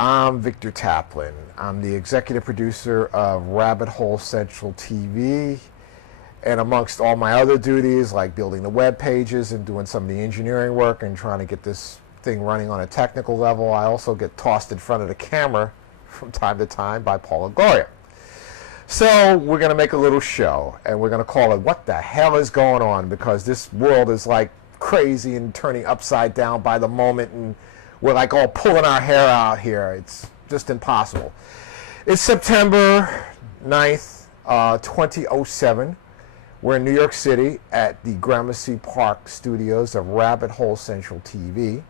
I'm Victor Taplin. I'm the executive producer of RabbitHoleCentral TV, and amongst all my other duties, like building the web pages and doing some of the engineering work and trying to get this thing running on a technical level, I also get tossed in front of the camera from time to time by Paul and Gloria. So we're going to make a little show, and we're going to call it What the Hell is Going On, because this world is like crazy and turning upside down by the moment, and we're like all pulling our hair out here. It's just impossible. It's September 9th, 2007. We're in New York City at the Gramercy Park studios of RabbitHoleCentral TV.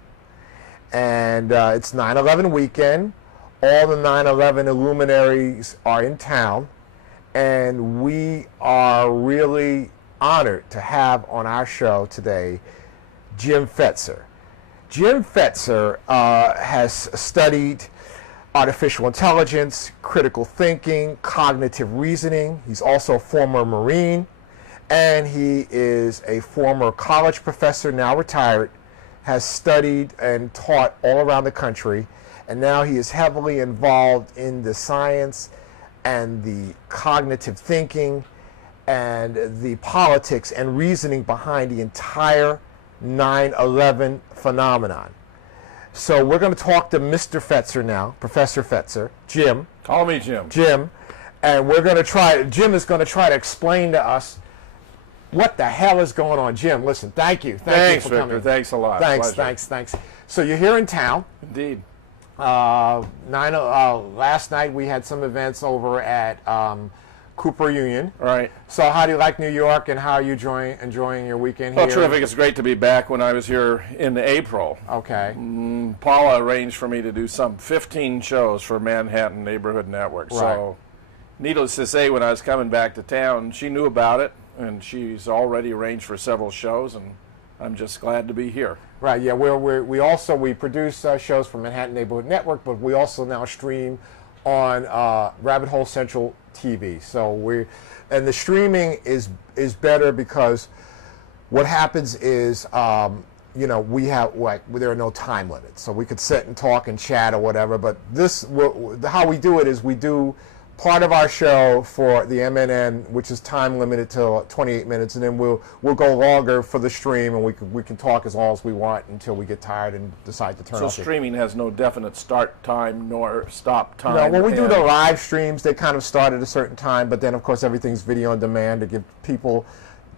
And it's 9/11 weekend. All the 9/11 illuminaries are in town. And we are really honored to have on our show today Jim Fetzer. Jim Fetzer has studied artificial intelligence, critical thinking, cognitive reasoning. He's also a former Marine, and he is a former college professor, now retired, has studied and taught all around the country, and now he is heavily involved in the science and the cognitive thinking and the politics and reasoning behind the entire 9/11 phenomenon. So we're going to talk to Mr. Fetzer now, Professor Fetzer, Jim. Call me Jim. Jim, and we're going to try. Jim is going to try to explain to us what the hell is going on. Jim, listen, thank you. Thanks, you for Victor. coming. Thanks a lot. Thanks, Pleasure. thanks. So you're here in town. Indeed. Last night we had some events over at Cooper Union. Right. So how do you like New York, and how are you enjoying your weekend here? Well, terrific. It's great to be back. When I was here in April, Okay. Paula arranged for me to do some 15 shows for Manhattan Neighborhood Network. Right. So, needless to say, when I was coming back to town, she knew about it, and she's already arranged for several shows, and I'm just glad to be here. Right, yeah, we produce shows for Manhattan Neighborhood Network, but we also now stream on RabbitHoleCentral TV. So and the streaming is better because what happens is, we have there are no time limits, so we could sit and talk and chat or whatever. But how we do it is we do part of our show for the MNN, which is time limited to 28 minutes, and then we'll go longer for the stream, and we can talk as long as we want until we get tired and decide to turn off. So streaming has no definite start time nor stop time. No, when we do the live streams, they kind of start at a certain time, but then of course everything's video on demand to give people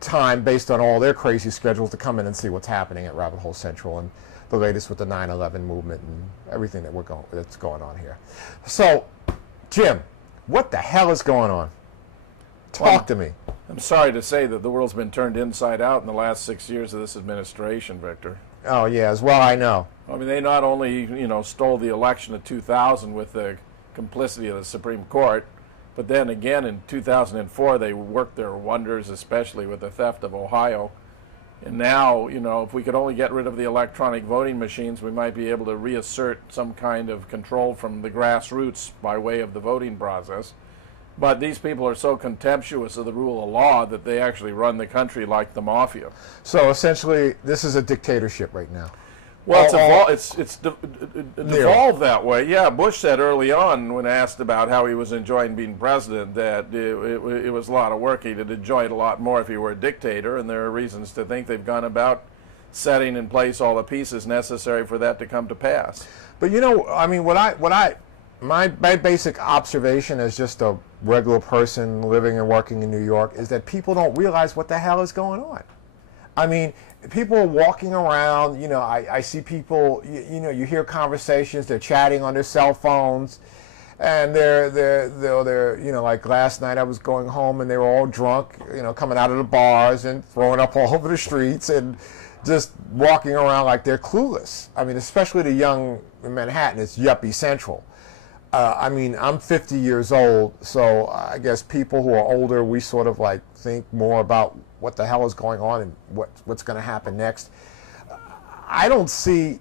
time based on all their crazy schedules to come in and see what's happening at RabbitHoleCentral and the latest with the 9/11 movement and everything that's going on here. So, Jim, what the hell is going on? Talk to me. I'm sorry to say that the world's been turned inside out in the last 6 years of this administration, Victor. Oh, yeah, as well I know. I mean, they not only, stole the election of 2000 with the complicity of the Supreme Court, but then again in 2004 they worked their wonders, especially with the theft of Ohio. And now, if we could only get rid of the electronic voting machines, we might be able to reassert some kind of control from the grassroots by way of the voting process. But these people are so contemptuous of the rule of law that they actually run the country like the mafia. So essentially, this is a dictatorship right now. Well, it's devolved that way. Yeah, Bush said early on when asked about how he was enjoying being president that it was a lot of work. He'd enjoy it a lot more if he were a dictator, and there are reasons to think they've gone about setting in place all the pieces necessary for that to come to pass. But my basic observation as just a regular person living and working in New York is that people don't realize what the hell is going on. I mean, people are walking around, I see people, you hear conversations, they're chatting on their cell phones, and they're like last night I was going home and they were all drunk, coming out of the bars and throwing up all over the streets and just walking around like they're clueless. I mean, especially the young in Manhattan, it's yuppie central. I'm 50 years old, so I guess people who are older, we sort of like think more about what the hell is going on and what's going to happen next. I don't see,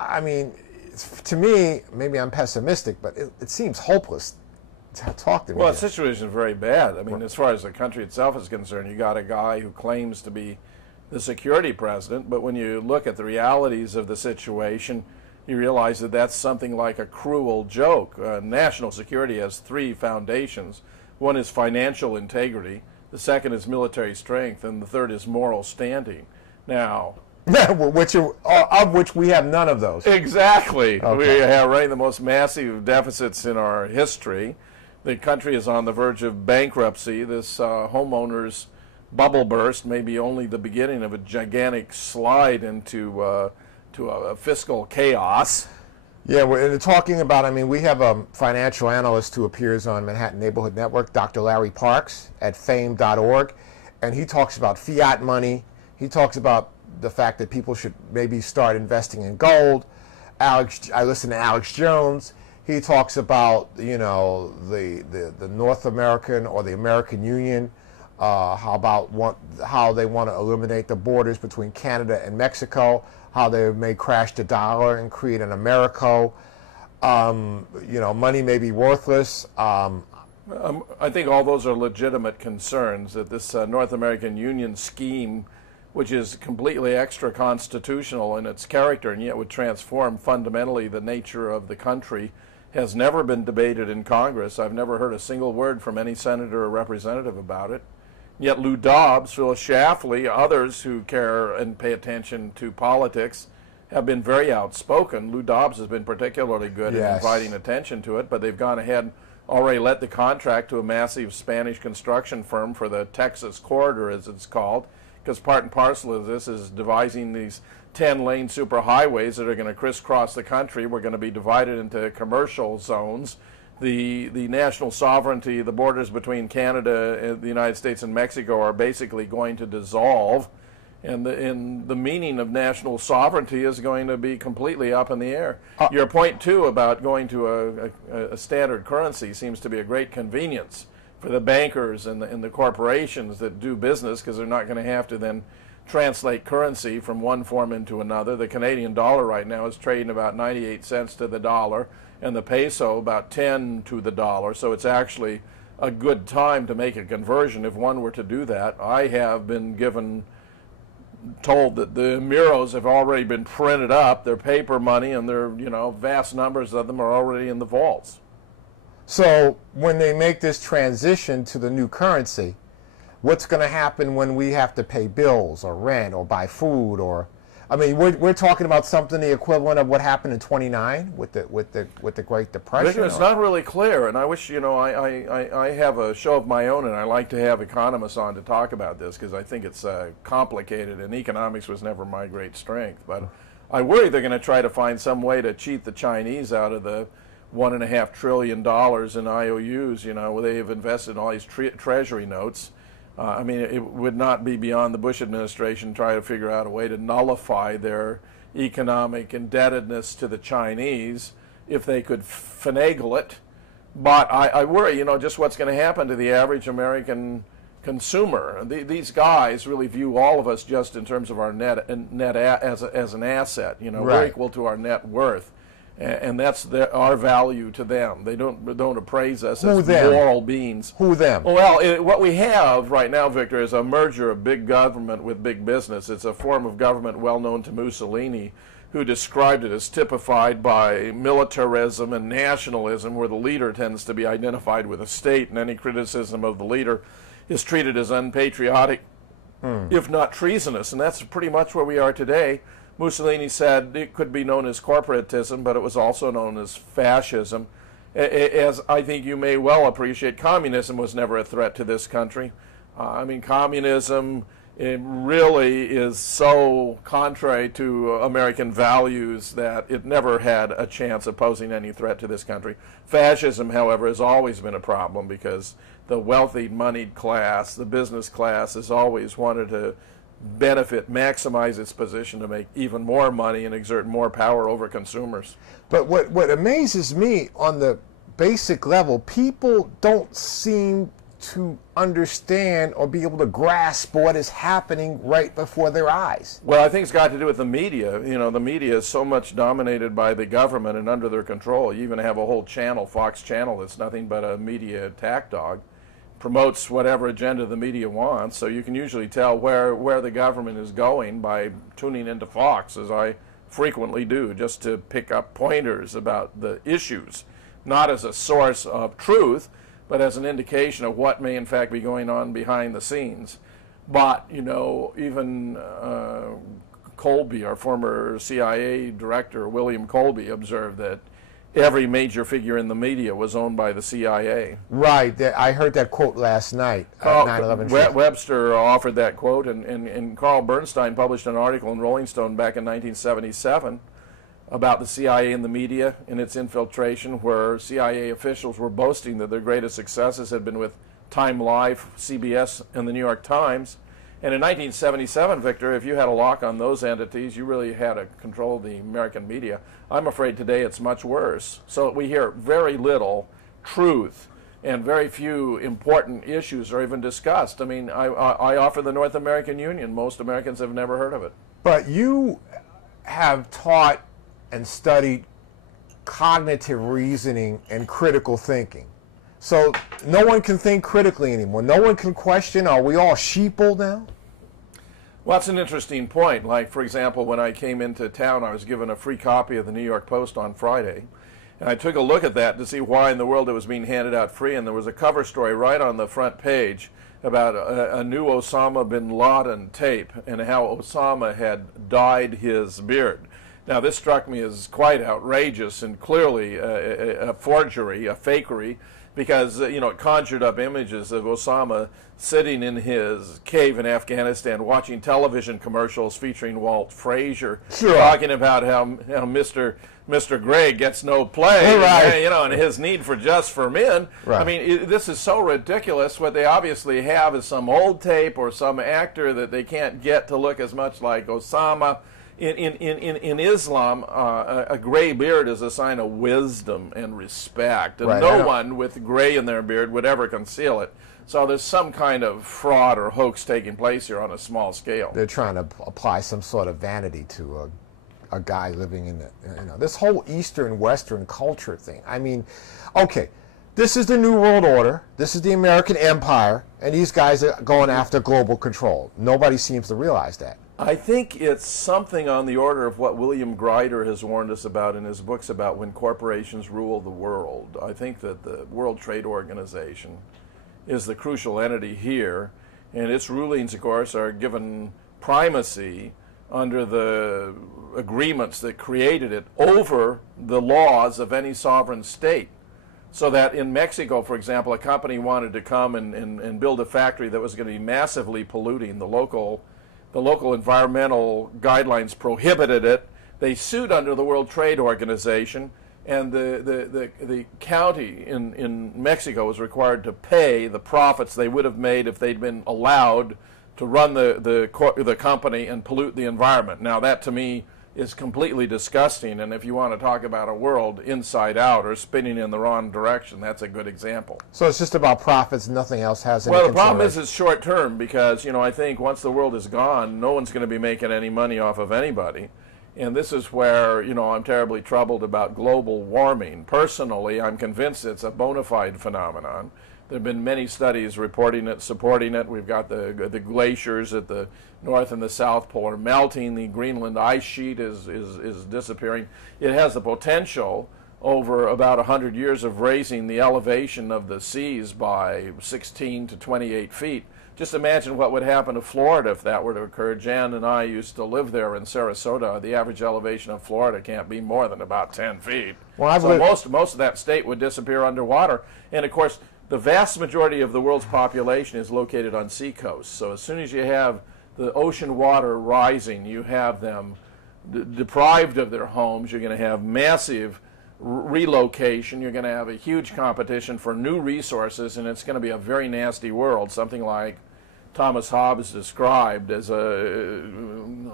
to me, maybe I'm pessimistic, but it seems hopeless. Talk to me. Well, the situation is very bad. I mean, as far as the country itself is concerned, you got a guy who claims to be the security president, but when you look at the realities of the situation, you realize that that's something like a cruel joke. National security has three foundations. One is financial integrity, the second is military strength, and the third is moral standing. Now, of which we have none of those. exactly. Okay. We have running the most massive deficits in our history. The country is on the verge of bankruptcy. This homeowners bubble burst may be only the beginning of a gigantic slide into a fiscal chaos. Yeah, we're talking about, I mean, we have a financial analyst who appears on Manhattan Neighborhood Network, Dr. Larry Parks at fame.org, and he talks about fiat money. He talks about the fact that people should maybe start investing in gold. I listen to Alex Jones. He talks about, you know, the North American or the American Union, how they want to eliminate the borders between Canada and Mexico, how they may crash the dollar and create an Americo. You know, money may be worthless. I think all those are legitimate concerns, that this North American Union scheme, which is completely extra-constitutional in its character and yet would transform fundamentally the nature of the country, has never been debated in Congress. I've never heard a single word from any senator or representative about it. Yet Lou Dobbs, Phyllis Schlafly, others who care and pay attention to politics have been very outspoken. Lou Dobbs has been particularly good in inviting attention to it, but they've gone ahead, already let the contract to a massive Spanish construction firm for the Texas corridor, as it's called, because part and parcel of this is devising these 10-lane superhighways that are going to crisscross the country. We're going to be divided into commercial zones. The national sovereignty, the borders between Canada, the United States, and Mexico are basically going to dissolve, and the meaning of national sovereignty is going to be completely up in the air. Your point, too, about going to a standard currency seems to be a great convenience for the bankers and the corporations that do business, because they're not going to have to then translate currency from one form into another. The Canadian dollar right now is trading about 98 cents to the dollar, and the peso about 10 to the dollar, so it's actually a good time to make a conversion if one were to do that. I have been told that the Miros have already been printed up, they're paper money, and they're, you know, vast numbers of them are already in the vaults. So when they make this transition to the new currency, what's going to happen when we have to pay bills or rent or buy food? Or, I mean, we're talking about something the equivalent of what happened in '29 with the Great Depression. It's not really clear, and I wish, you know, I have a show of my own, and I like to have economists on to talk about this because I think it's complicated, and economics was never my great strength. But I worry they're going to try to find some way to cheat the Chinese out of the $1.5 trillion in IOUs. You know, they have invested in all these treasury notes. I mean, it would not be beyond the Bush administration to try to figure out a way to nullify their economic indebtedness to the Chinese if they could finagle it. But I worry, you know, just what's going to happen to the average American consumer. These guys really view all of us just in terms of our net as an asset. You know, right. We're equal to our net worth. And that's our value to them. They don't appraise us as moral beings. Who them? Well, what we have right now, Victor, is a merger of big government with big business. It's a form of government well known to Mussolini, who described it as typified by militarism and nationalism, where the leader tends to be identified with a state, and any criticism of the leader is treated as unpatriotic, if not treasonous. And that's pretty much where we are today. Mussolini said it could be known as corporatism, but it was also known as fascism. As I think you may well appreciate, communism was never a threat to this country. I mean, communism, it really is so contrary to American values that it never had a chance of posing any threat to this country. Fascism, however, has always been a problem because the wealthy, moneyed class, the business class, has always wanted to benefit, maximize its position to make even more money and exert more power over consumers. But what amazes me on the basic level, people don't seem to understand or be able to grasp what is happening right before their eyes. Well, I think it's got to do with the media. You know, the media is so much dominated by the government and under their control. You even have a whole channel, Fox Channel, that's nothing but a media attack dog. Promotes whatever agenda the media wants, so you can usually tell where the government is going by tuning into Fox, as I frequently do, just to pick up pointers about the issues, not as a source of truth, but as an indication of what may in fact be going on behind the scenes. But, you know, even Colby, our former CIA director, William Colby, observed that every major figure in the media was owned by the CIA. Right. I heard that quote last night. 9/11. Webster offered that quote, and Carl Bernstein published an article in Rolling Stone back in 1977 about the CIA and the media and its infiltration, where CIA officials were boasting that their greatest successes had been with Time Life, CBS, and the New York Times. And in 1977, Victor, if you had a lock on those entities, you really had a control of the American media. I'm afraid today it's much worse. So we hear very little truth, and very few important issues are even discussed. I mean, I offer the North American Union. Most Americans have never heard of it. But you have taught and studied cognitive reasoning and critical thinking. So no one can think critically anymore. No one can question, are we all sheeple now? Well, that's an interesting point. Like, for example, when I came into town, I was given a free copy of the New York Post on Friday. And I took a look at that to see why in the world it was being handed out free. And there was a cover story right on the front page about a new Osama bin Laden tape and how Osama had dyed his beard. Now, this struck me as quite outrageous and clearly a forgery, a fakery, because you know, it conjured up images of Osama sitting in his cave in Afghanistan watching television commercials featuring Walt Frazier, talking about how Mr. Gray gets no play, right. You know, and his need for just for men. Right. I mean, this is so ridiculous. What they obviously have is some old tape or some actor that they can't get to look as much like Osama. In Islam, a gray beard is a sign of wisdom and respect, and no one with gray in their beard would ever conceal it. So there's some kind of fraud or hoax taking place here on a small scale. They're trying to apply some sort of vanity to a guy living in the, you know, this whole Eastern Western culture thing. I mean, okay, this is the New World Order. This is the American Empire, and these guys are going after global control. Nobody seems to realize that. I think it's something on the order of what William Greider has warned us about in his books about when corporations rule the world. I think that the World Trade Organization is the crucial entity here, and its rulings, of course, are given primacy under the agreements that created it over the laws of any sovereign state. So that in Mexico, for example, a company wanted to come and build a factory that was going to be massively polluting. The local environmental guidelines prohibited it. They sued under the World Trade Organization, and the county in Mexico was required to pay the profits they would have made if they'd been allowed to run the company and pollute the environment. Now, that to me is completely disgusting, and if you want to talk about a world inside out or spinning in the wrong direction, that's a good example. So it's just about profits, nothing else has any Well, the problem is it's short term, because, you know, I think once the world is gone, no one's going to be making any money off of anybody. And this is where, you know, I'm terribly troubled about global warming. Personally, I'm convinced it's a bona fide phenomenon. There have been many studies reporting it, supporting it. We've got the glaciers at the North and the South Pole are melting. The Greenland ice sheet is disappearing. It has the potential over about 100 years of raising the elevation of the seas by 16 to 28 feet. Just imagine what would happen to Florida if that were to occur. Jan and I used to live there in Sarasota. The average elevation of Florida can't be more than about 10 feet. Well, so most of that state would disappear underwater. And, of course, the vast majority of the world's population is located on seacoasts. So as soon as you have the ocean water rising, you have them deprived of their homes. You're going to have massive relocation. You're going to have a huge competition for new resources, and it's going to be a very nasty world, something like Thomas Hobbes described as a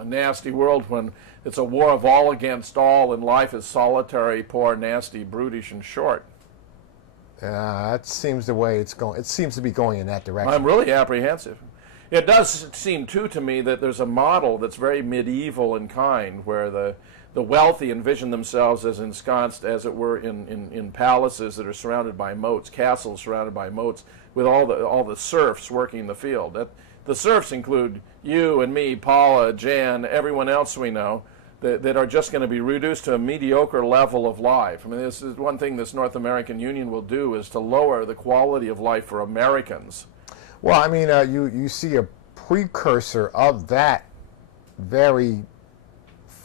nasty world when it's a war of all against all, and life is solitary, poor, nasty, brutish, and short. That seems the way it's going. It seems to be going in that direction. I'm really apprehensive. It does seem, too, to me that there's a model that's very medieval in kind, where the wealthy envision themselves as ensconced, as it were, in palaces that are surrounded by moats, castles surrounded by moats, with all the serfs working the field. The serfs include you and me, Paula, Jan, everyone else we know. that are just going to be reduced to a mediocre level of life. I mean, this is one thing this North American Union will do, is to lower the quality of life for Americans. Well, I mean, you see a precursor of that very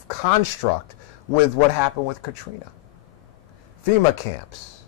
construct with what happened with Katrina. FEMA camps.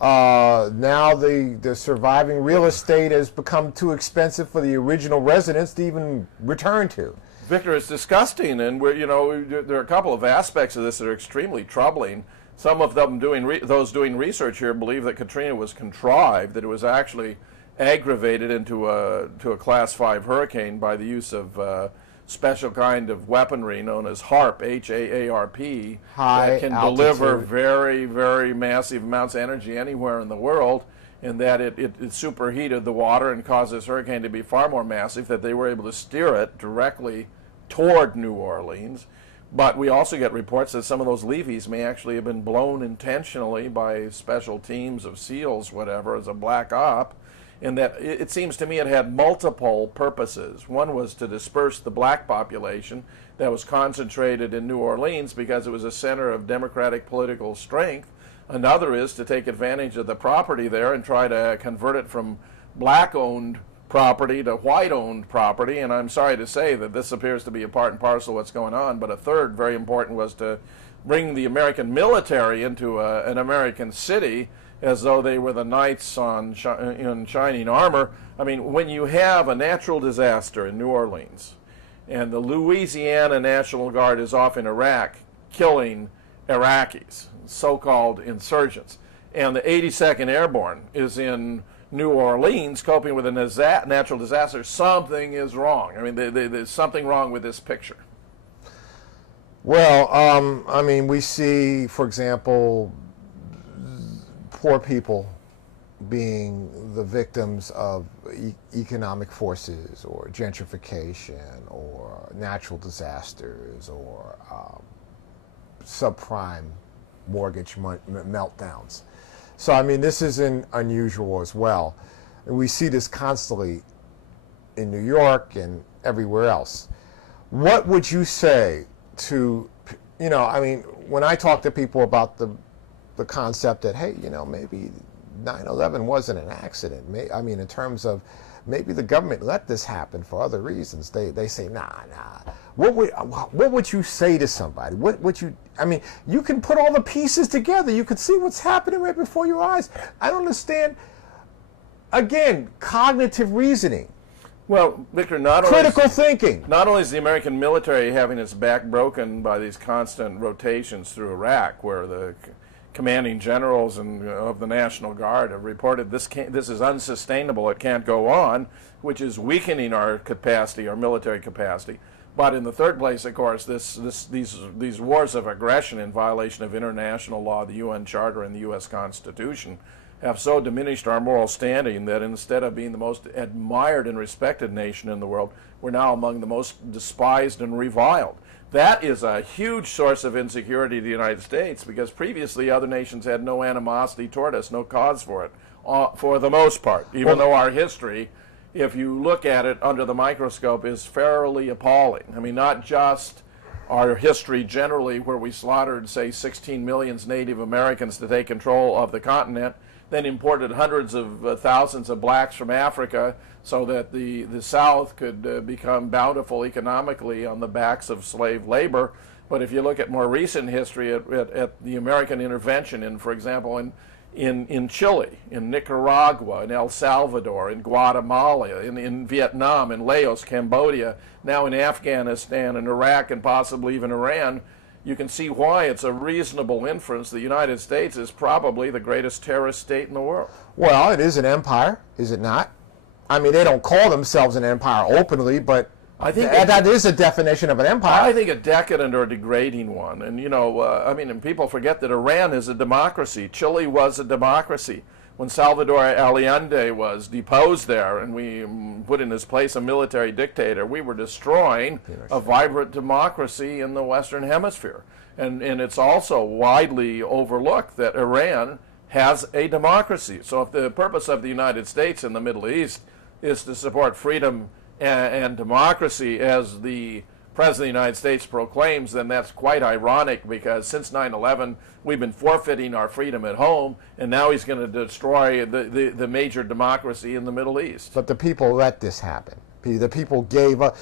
Now the surviving real estate has become too expensive for the original residents to even return to. Victor, it's disgusting, and there are a couple of aspects of this that are extremely troubling. Some of them those doing research here believe that Katrina was contrived, that it was actually aggravated into a Class 5 hurricane by the use of special kind of weaponry known as HAARP, H-A-A-R-P, that can deliver very, very massive amounts of energy anywhere in the world, and that it superheated the water and caused this hurricane to be far more massive, that they were able to steer it directly toward New Orleans. But we also get reports that some of those levees may actually have been blown intentionally by special teams of SEALs, whatever, as a black op, and that it seems to me it had multiple purposes. One was to disperse the black population that was concentrated in New Orleans because it was a center of democratic political strength. Another is to take advantage of the property there and try to convert it from black-owned property to white-owned property, and I'm sorry to say that this appears to be a part and parcel of what's going on. But a third, very important, was to bring the American military into an American city as though they were the knights in shining armor. I mean, when you have a natural disaster in New Orleans, and the Louisiana National Guard is off in Iraq killing Iraqis, so-called insurgents, and the 82nd Airborne is in New Orleans coping with a natural disaster, something is wrong. I mean, there's something wrong with this picture. Well, I mean, we see, for example, poor people being the victims of economic forces or gentrification or natural disasters or subprime mortgage meltdowns. So, I mean, this isn't unusual as well. And we see this constantly in New York and everywhere else. What would you say to, I mean, when I talk to people about the concept that, hey, maybe 9/11 wasn't an accident. I mean, in terms of maybe the government let this happen for other reasons. They say, nah. What would you say to somebody? What would you? I mean, you can put all the pieces together. You can see what's happening right before your eyes. I don't understand. Again, cognitive reasoning. Well, Victor, critical thinking. Not only is the American military having its back broken by these constant rotations through Iraq, where the commanding generals of the National Guard have reported this is unsustainable, it can't go on, which is weakening our capacity, our military capacity. But in the third place, of course, these wars of aggression in violation of international law, the UN Charter and the U.S. Constitution, have so diminished our moral standing that instead of being the most admired and respected nation in the world, we're now among the most despised and reviled. That is a huge source of insecurity to the United States, because previously other nations had no animosity toward us, no cause for it, for the most part, even though our history, if you look at it under the microscope, is fairly appalling. I mean, not just our history generally, where we slaughtered, say, 16 million Native Americans to take control of the continent, then imported hundreds of thousands of blacks from Africa so that the South could become bountiful economically on the backs of slave labor. But if you look at more recent history, at the American intervention in, for example, in Chile, in Nicaragua, in El Salvador, in Guatemala, in Vietnam, in Laos, Cambodia, now in Afghanistan and Iraq and possibly even Iran, you can see why it's a reasonable inference the United States is probably the greatest terrorist state in the world. Well, it is an empire, is it not? I mean, they don't call themselves an empire openly, but I think that is a definition of an empire. I think a decadent or degrading one. And, I mean, and people forget that Iran is a democracy. Chile was a democracy. When Salvador Allende was deposed there and we put in his place a military dictator, we were destroying a vibrant democracy in the Western Hemisphere. And it's also widely overlooked that Iran has a democracy. So if the purpose of the United States in the Middle East is to support freedom and democracy as the President of the United States proclaims, then that's quite ironic, because since 9/11 we've been forfeiting our freedom at home, and now he's going to destroy the major democracy in the Middle East. But the people let this happen. The people gave up.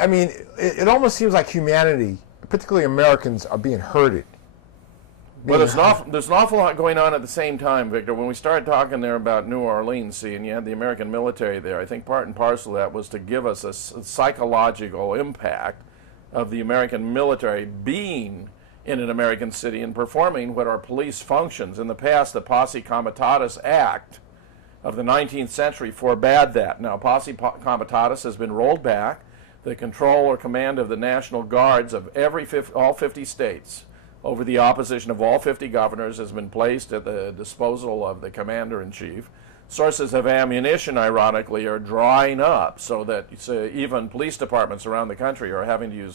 I mean, it almost seems like humanity, particularly Americans, are being herded. Well, there's an awful lot going on at the same time, Victor. When we started talking there about New Orleans, see, and you had the American military there, I think part and parcel of that was to give us a psychological impact of the American military being in an American city and performing what are police functions. In the past, the Posse Comitatus Act of the 19th century forbade that. Now, Posse Comitatus has been rolled back. The control or command of the National Guards of all 50 states over the opposition of all 50 governors has been placed at the disposal of the commander-in-chief. Sources of ammunition, ironically, are drying up, so that even police departments around the country are having to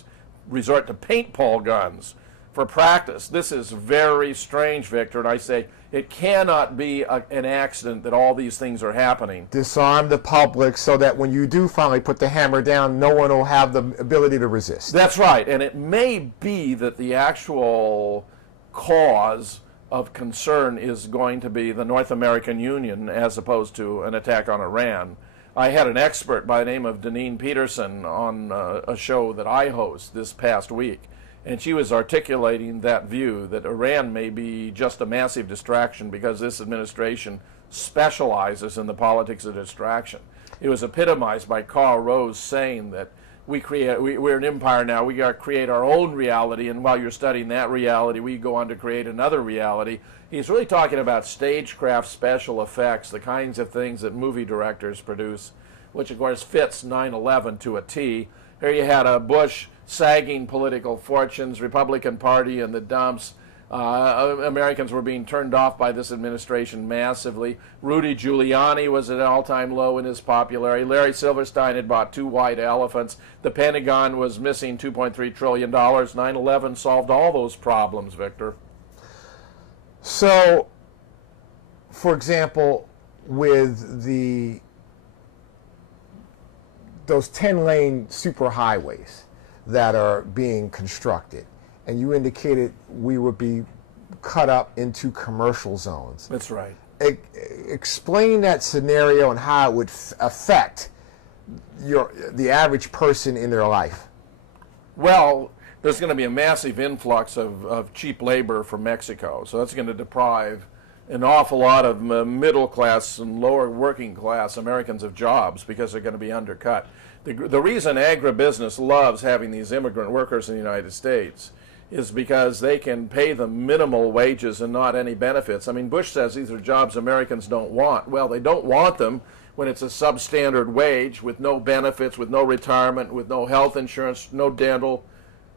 resort to paintball guns for practice. This is very strange, Victor, and I say it cannot be an accident that all these things are happening. Disarm the public so that when you do finally put the hammer down, no one will have the ability to resist. That's right, and it may be that the actual cause of concern is going to be the North American Union as opposed to an attack on Iran. I had an expert by the name of Deneen Peterson on a show that I host this past week, and she was articulating that view that Iran may be just a massive distraction because this administration specializes in the politics of distraction. It was epitomized by Karl Rose saying that we're an empire now, we got to create our own reality, and while you're studying that reality, we go on to create another reality. He's really talking about stagecraft special effects, the kinds of things that movie directors produce, which of course fits 9/11 to a T. Here you had a Bush sagging political fortunes, Republican Party in the dumps. Americans were being turned off by this administration massively. Rudy Giuliani was at an all-time low in his popularity. Larry Silverstein had bought 2 white elephants. The Pentagon was missing $2.3 trillion. 9/11 solved all those problems, Victor. So, for example, with those 10-lane superhighways that are being constructed, and you indicated we would be cut up into commercial zones. That's right. Explain that scenario and how it would affect the average person in their life. Well, there's going to be a massive influx of cheap labor from Mexico, so that's going to deprive an awful lot of middle class and lower working class Americans of jobs because they're going to be undercut. The reason agribusiness loves having these immigrant workers in the United States is because they can pay them minimal wages and not any benefits. I mean, Bush says these are jobs Americans don't want. Well, they don't want them when it's a substandard wage with no benefits, with no retirement, with no health insurance, no dental,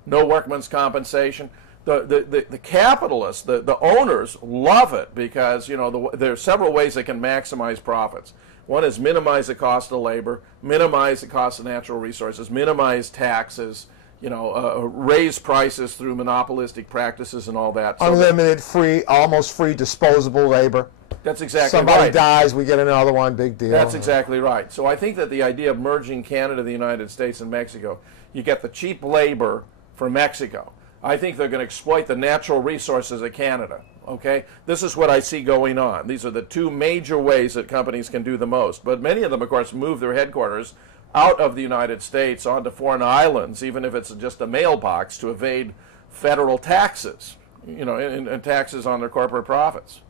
no workman's compensation. The capitalists, the owners, love it because, you know, there are several ways they can maximize profits. One is minimize the cost of labor, minimize the cost of natural resources, minimize taxes, you know, raise prices through monopolistic practices and all that. So unlimited, free, almost free disposable labor. That's exactly right. Somebody dies, we get another one, big deal. That's exactly right. So I think that the idea of merging Canada, the United States, and Mexico, you get the cheap labor from Mexico. I think they're going to exploit the natural resources of Canada. Okay? This is what I see going on. These are the 2 major ways that companies can do the most. But many of them, of course, move their headquarters out of the United States onto foreign islands, even if it's just a mailbox, to evade federal taxes, you know, and taxes on their corporate profits.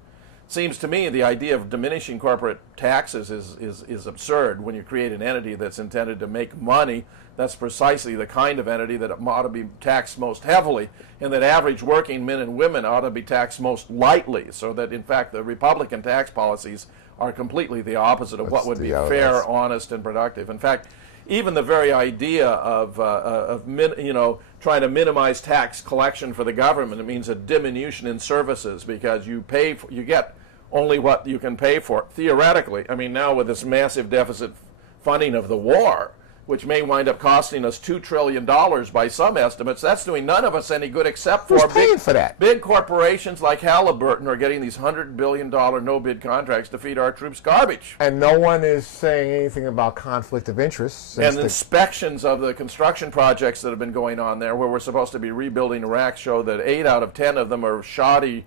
Seems to me the idea of diminishing corporate taxes is absurd when you create an entity that's intended to make money. That's precisely the kind of entity that ought to be taxed most heavily, and that average working men and women ought to be taxed most lightly, so that, in fact, the Republican tax policies are completely the opposite of what would be fair, honest, and productive. In fact, even the very idea of trying to minimize tax collection for the government, it means a diminution in services because you get only what you can pay for. Theoretically, I mean, now with this massive deficit funding of the war, which may wind up costing us $2 trillion by some estimates. That's doing none of us any good except for Who's paying for that? Big corporations like Halliburton are getting these $100 billion no-bid contracts to feed our troops garbage. And no one is saying anything about conflict of interest. And inspections of the construction projects that have been going on there, where we're supposed to be rebuilding Iraq, show that 8 out of 10 of them are shoddy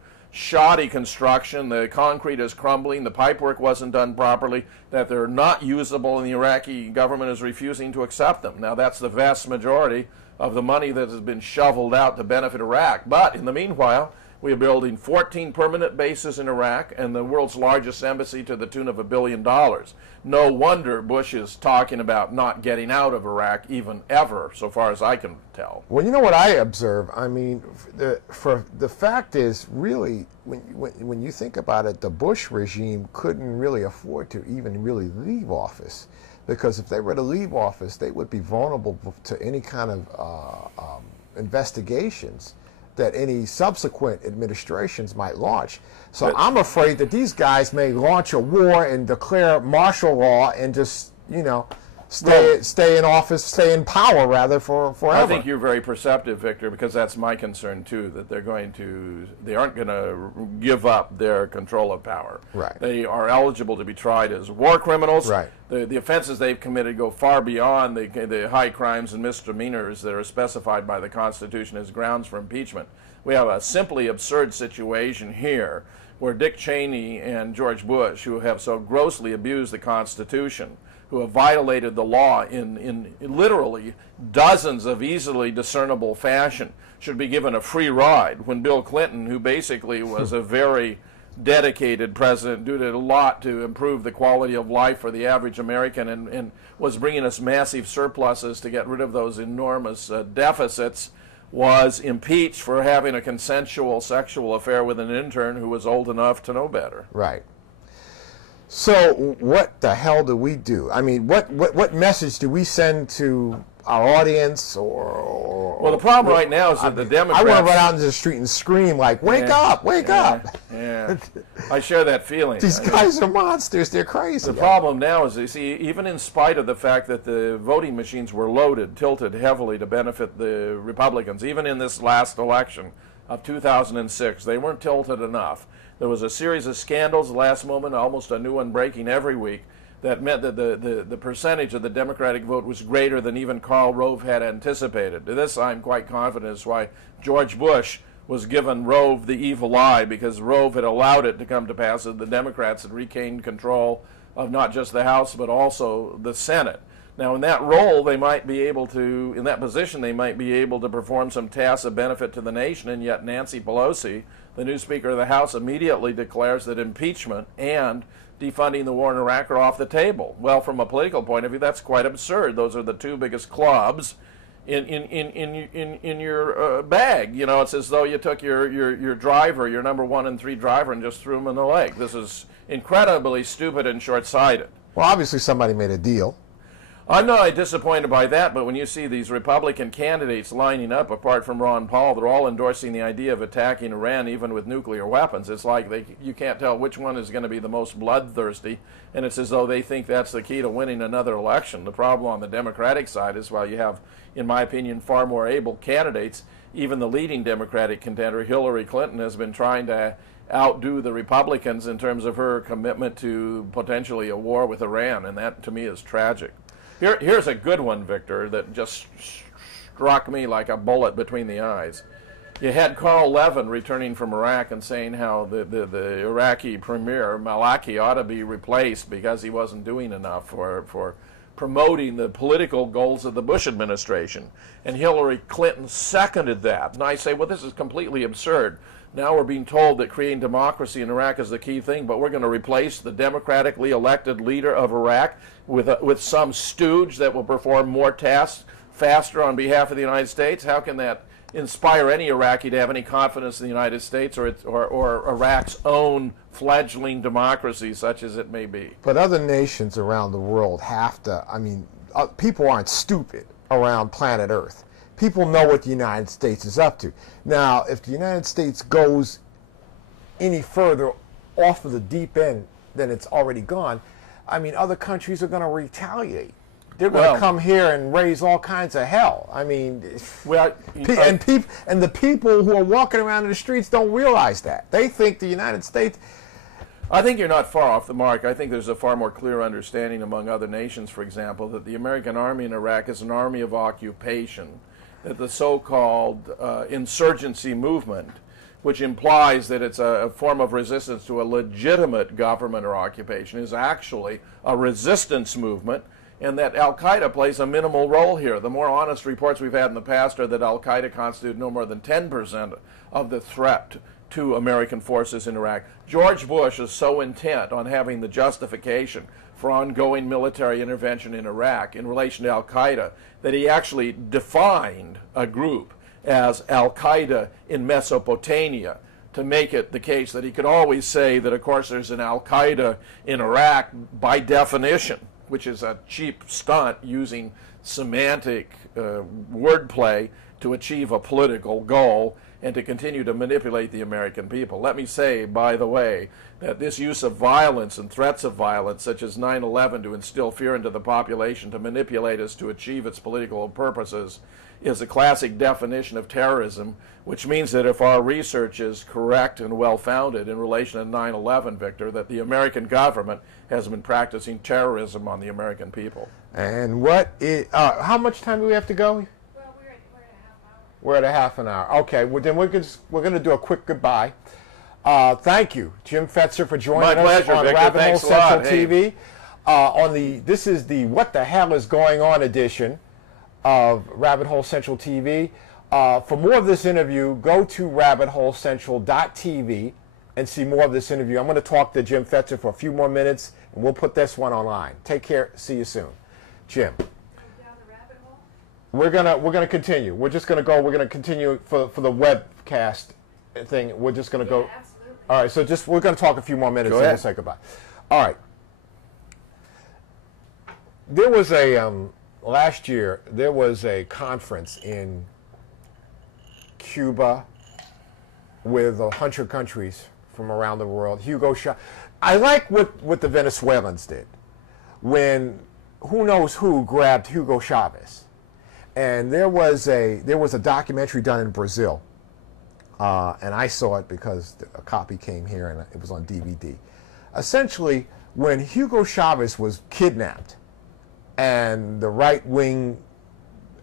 construction. The concrete is crumbling, the pipework wasn't done properly, that they're not usable, and the Iraqi government is refusing to accept them. Now, that's the vast majority of the money that has been shoveled out to benefit Iraq. But in the meanwhile, we are building 14 permanent bases in Iraq and the world's largest embassy to the tune of $1 billion. No wonder Bush is talking about not getting out of Iraq even ever, so far as I can tell. Well, you know what I observe? I mean, the fact is, really, when you think about it, the Bush regime couldn't really afford to even really leave office, because if they were to leave office, they would be vulnerable to any kind of investigations that any subsequent administrations might launch. So I'm afraid that these guys may launch a war and declare martial law and just, you know, stay in office, stay in power rather forever. I think you're very perceptive, Victor, because that's my concern too, that they aren't going to give up their control of power. Right. They are eligible to be tried as war criminals. Right. The offenses they've committed go far beyond the high crimes and misdemeanors that are specified by the Constitution as grounds for impeachment. We have a simply absurd situation here where Dick Cheney and George Bush, who have so grossly abused the Constitution, who have violated the law in literally dozens of easily discernible fashion, should be given a free ride, when Bill Clinton, who basically was a very dedicated president, did a lot to improve the quality of life for the average American, and was bringing us massive surpluses to get rid of those enormous deficits, was impeached for having a consensual sexual affair with an intern who was old enough to know better. Right. So what the hell do we do? I mean, what message do we send to our audience? Well, the problem right now is that the Democrats... I want to run out into the street and scream like, wake up, wake up. Yeah, I share that feeling. These guys are monsters. They're crazy. The problem now is, you see, even in spite of the fact that the voting machines were loaded, tilted heavily to benefit the Republicans, even in this last election of 2006, they weren't tilted enough. There was a series of scandals at the last moment, almost a new one breaking every week, that meant that the percentage of the Democratic vote was greater than even Karl Rove had anticipated. This, I'm quite confident, is why George Bush was given Rove the evil eye, because Rove had allowed it to come to pass that the Democrats had regained control of not just the House but also the Senate. Now, in that role, they might be able to, in that position, they might be able to perform some tasks of benefit to the nation, and yet Nancy Pelosi, the new Speaker of the House, immediately declares that impeachment and defunding the war in Iraq are off the table. Well, from a political point of view, that's quite absurd. Those are the two biggest clubs in your bag. You know, it's as though you took your driver, your number 1 and 3 driver, and just threw him in the leg. This is incredibly stupid and short-sighted. Well, obviously somebody made a deal. I'm not disappointed by that, but when you see these Republican candidates lining up, apart from Ron Paul, they're all endorsing the idea of attacking Iran even with nuclear weapons. It's like you can't tell which one is going to be the most bloodthirsty, and it's as though they think that's the key to winning another election. The problem on the Democratic side is, while you have, in my opinion, far more able candidates, even the leading Democratic contender, Hillary Clinton, has been trying to outdo the Republicans in terms of her commitment to potentially a war with Iran, and that, to me, is tragic. Here's a good one, Victor, that just struck me like a bullet between the eyes. You had Carl Levin returning from Iraq and saying how the Iraqi premier, Maliki, ought to be replaced because he wasn't doing enough for promoting the political goals of the Bush administration. And Hillary Clinton seconded that. And I say, well, this is completely absurd. Now we're being told that creating democracy in Iraq is the key thing, but we're going to replace the democratically elected leader of Iraq with some stooge that will perform more tasks faster on behalf of the United States? How can that inspire any Iraqi to have any confidence in the United States or Iraq's own fledgling democracy, such as it may be? But other nations around the world have to, I mean, people aren't stupid around planet Earth. People know what the United States is up to. Now, if the United States goes any further off of the deep end than it's already gone, I mean, other countries are going to retaliate. they're going to come here and raise all kinds of hell. I mean, and the people who are walking around in the streets don't realize that. They think the United States. I think you're not far off the mark. I think there's a far more clear understanding among other nations, for example, that the American army in Iraq is an army of occupation, that the so-called insurgency movement, which implies that it's a form of resistance to a legitimate government or occupation, is actually a resistance movement, and that al-Qaeda plays a minimal role here. The more honest reports we've had in the past are that al-Qaeda constituted no more than 10% of the threat to American forces in Iraq. George Bush is so intent on having the justification for ongoing military intervention in Iraq in relation to al-Qaeda that he actually defined a group as al-Qaeda in Mesopotamia, to make it the case that he could always say that, of course, there's an al-Qaeda in Iraq by definition, which is a cheap stunt using semantic wordplay to achieve a political goal and to continue to manipulate the American people. Let me say, by the way, that this use of violence and threats of violence, such as 9/11, to instill fear into the population, to manipulate us to achieve its political purposes, is a classic definition of terrorism, which means that if our research is correct and well-founded in relation to 9/11, Victor, that the American government has been practicing terrorism on the American people. And how much time do we have to go? Well, we're at a half hour. We're at a half an hour. Okay, well, then we're going to do a quick goodbye. Thank you, Jim Fetzer, for joining us pleasure, on Victor. Rabbit Hole Thanks a lot. Central TV. This is the What the Hell is Going On edition of Rabbit Hole Central TV. For more of this interview, go to RabbitHoleCentral.tv and see more of this interview. I'm going to talk to Jim Fetzer for a few more minutes, and we'll put this one online. Take care. See you soon. Jim. Down the rabbit hole? We're gonna continue. We're just gonna go. We're gonna continue for the webcast thing. We're just gonna go. Absolutely. All right. So we're gonna talk a few more minutes Go and ahead. we'll say goodbye. All right. There was last year. There was a conference in Cuba with 100 countries from around the world. I like what the Venezuelans did when who knows who grabbed Hugo Chavez, and there was a documentary done in Brazil, and I saw it because a copy came here and it was on DVD. Essentially, when Hugo Chavez was kidnapped, and the right-wing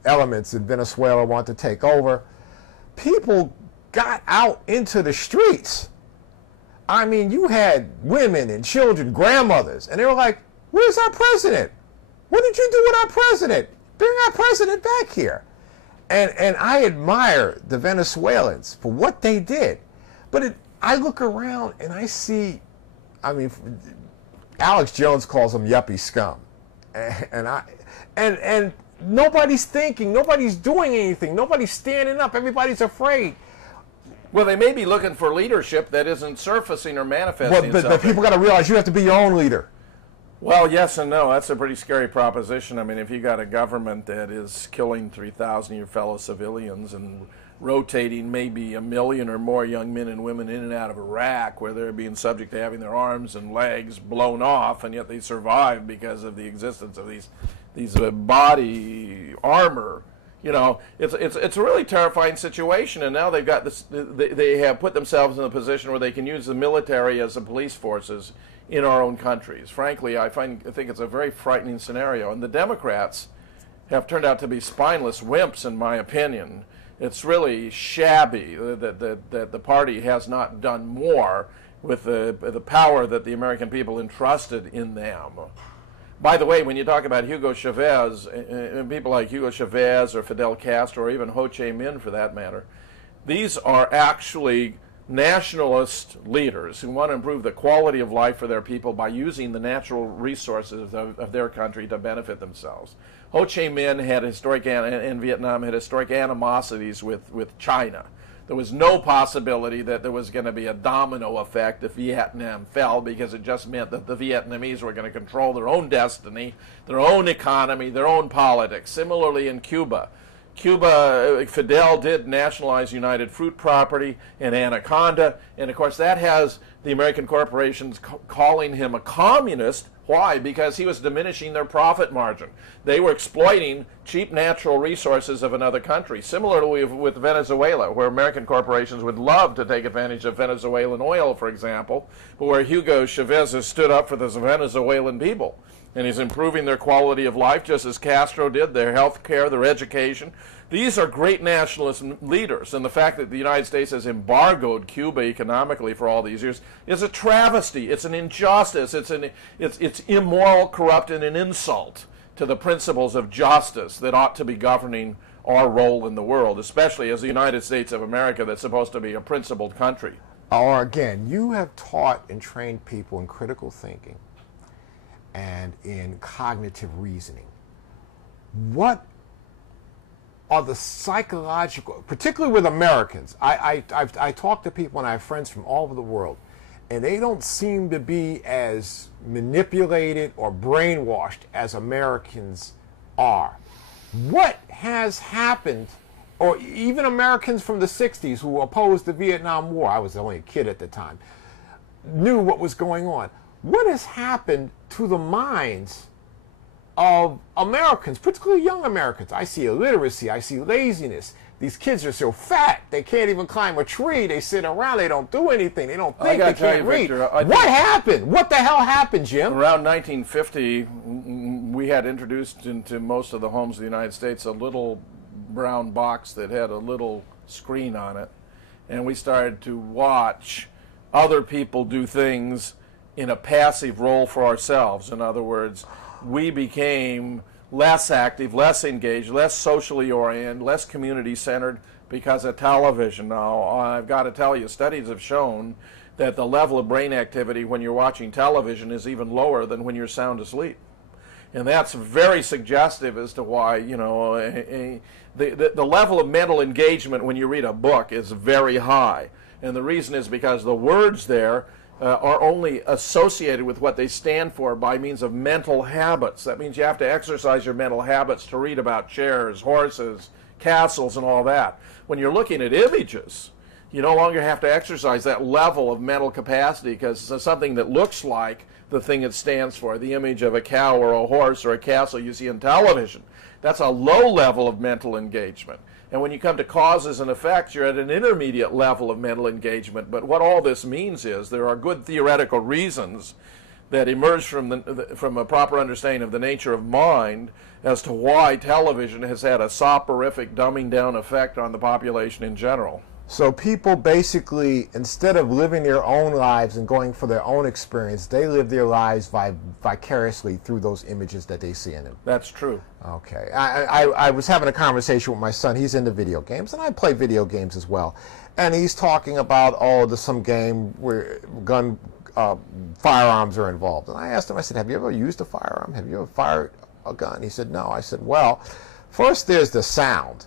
elements in Venezuela want to take over, people got out into the streets. I mean, you had women and children, grandmothers, and they were like, "Where's our president? What did you do with our president? Bring our president back here." And I admire the Venezuelans for what they did. But I look around and I see, I mean, Alex Jones calls them yuppie scum. And nobody's thinking, nobody's doing anything, nobody's standing up, everybody's afraid. Well, they may be looking for leadership that isn't surfacing or manifesting But itself. people got to realize you have to be your own leader. Well, yes and no. That's a pretty scary proposition. I mean, if you got a government that is killing 3,000 of your fellow civilians and rotating maybe 1 million or more young men and women in and out of Iraq, where they're being subject to having their arms and legs blown off, and yet they survive because of the existence of these body armor. You know, it's a really terrifying situation, and now they've got this. They have put themselves in a position where they can use the military as the police forces in our own countries. Frankly, I think it's a very frightening scenario, and the Democrats have turned out to be spineless wimps, in my opinion. It's really shabby that the party has not done more with the power that the American people entrusted in them. By the way, when you talk about Hugo Chavez, and people like Hugo Chavez or Fidel Castro or even Ho Chi Minh for that matter, these are actually nationalist leaders who want to improve the quality of life for their people by using the natural resources of their country to benefit themselves. Ho Chi Minh had in Vietnam had historic animosities with China. There was no possibility that there was going to be a domino effect if Vietnam fell, because it just meant that the Vietnamese were going to control their own destiny, their own economy, their own politics. Similarly in Cuba. Fidel did nationalize United Fruit Property and Anaconda, and of course that has the American corporations calling him a communist. Why? Because he was diminishing their profit margin. They were exploiting cheap natural resources of another country. Similarly with Venezuela, where American corporations would love to take advantage of Venezuelan oil, for example, but where Hugo Chavez has stood up for the Venezuelan people. And he's improving their quality of life, just as Castro did, their health care, their education. These are great nationalist leaders, and the fact that the United States has embargoed Cuba economically for all these years is a travesty. It's an injustice. It's immoral, corrupt, and an insult to the principles of justice that ought to be governing our role in the world, especially as the United States of America that's supposed to be a principled country. Or again, you have taught and trained people in critical thinking and in cognitive reasoning. What are the psychological, particularly with Americans? I talk to people and I have friends from all over the world, and they don't seem to be as manipulated or brainwashed as Americans are. What has happened, or even Americans from the 60s who opposed the Vietnam War, I was only a kid at the time, knew what was going on. What has happened to the minds of Americans, particularly young Americans? I see illiteracy, I see laziness. These kids are so fat, they can't even climb a tree. They sit around, they don't do anything, they don't think, they can't read. Victor, what happened? What the hell happened, Jim? Around 1950, we had introduced into most of the homes of the United States a little brown box that had a little screen on it. And we started to watch other people do things in a passive role for ourselves. In other words, we became less active, less engaged, less socially oriented, less community-centered because of television. Now, I've got to tell you, studies have shown that the level of brain activity when you're watching television is even lower than when you're sound asleep. And that's very suggestive as to why, you know, the level of mental engagement when you read a book is very high. And the reason is because the words there are only associated with what they stand for by means of mental habits. That means you have to exercise your mental habits to read about chairs, horses, castles, and all that. When you're looking at images, you no longer have to exercise that level of mental capacity because it's something that looks like the thing it stands for, the image of a cow or a horse or a castle you see on television. That's a low level of mental engagement. And when you come to causes and effects, you're at an intermediate level of mental engagement. But what all this means is there are good theoretical reasons that emerge from a proper understanding of the nature of mind as to why television has had a soporific dumbing down effect on the population in general. So people basically, instead of living their own lives and going for their own experience, they live their lives vicariously through those images that they see in them. That's true. Okay. I was having a conversation with my son. He's into video games, and I play video games as well. And he's talking about, some game where firearms are involved. And I asked him, I said, have you ever used a firearm? Have you ever fired a gun? He said, no. I said, well, first there's the sound.